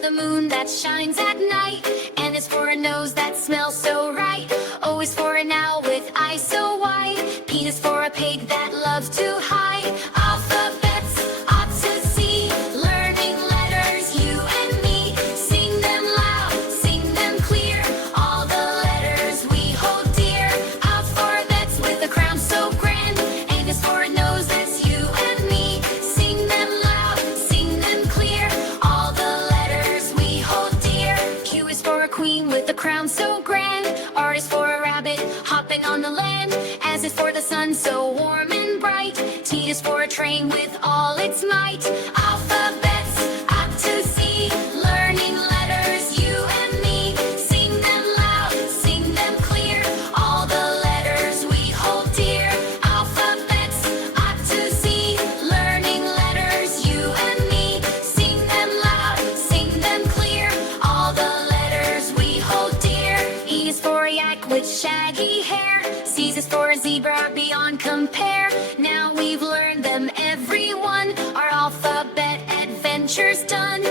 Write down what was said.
the moon that shines at night. N is for a nose that smells so right. O is for an owl with eyes so wide. P is for a pig that loves to hide. Alphabets ought to see, learning letters, you and me. Sing them loud, sing them clear, all the letters we hold dear. Alphabets with a crown so grand. N is for a nose, that's you and me. Sing them loud, sing them clear, all the letters we hold dear. Q is for a queen with a crown so grand. R is for a rabbit hopping on the land. S is for the sun so warm and bright. T is for a train with all its might. Alphabets ought to see, learning letters, you and me. Sing them loud, sing them clear, all the letters we hold dear. Alphabets ought to see, learning letters, you and me. Sing them loud, sing them clear, all the letters we hold dear. E is for a yak with shaggy hair. C is for a zebra beyond compare. Now we've learned them, everyone. Our alphabet adventure's done.